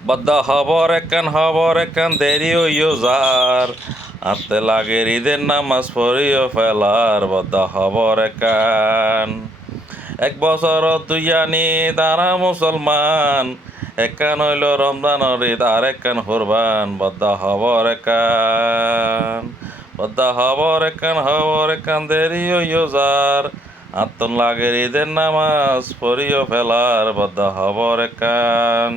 বদ্ধ খবর একান দেরি হইও যার আতে লাগে ঈদের নামাজ পড়িও ফেলার বদ্ধ খবর একান এক বছর তুইয়ানি তারা মুসলমান একান হইল রমজানের ঈদ আর একান কুরবান বদ্ধ খবর একান দেরি হইও যার আত্মন লাগে ঈদের নামাজ পড়িও ফেলার বদ্ধ খবর একান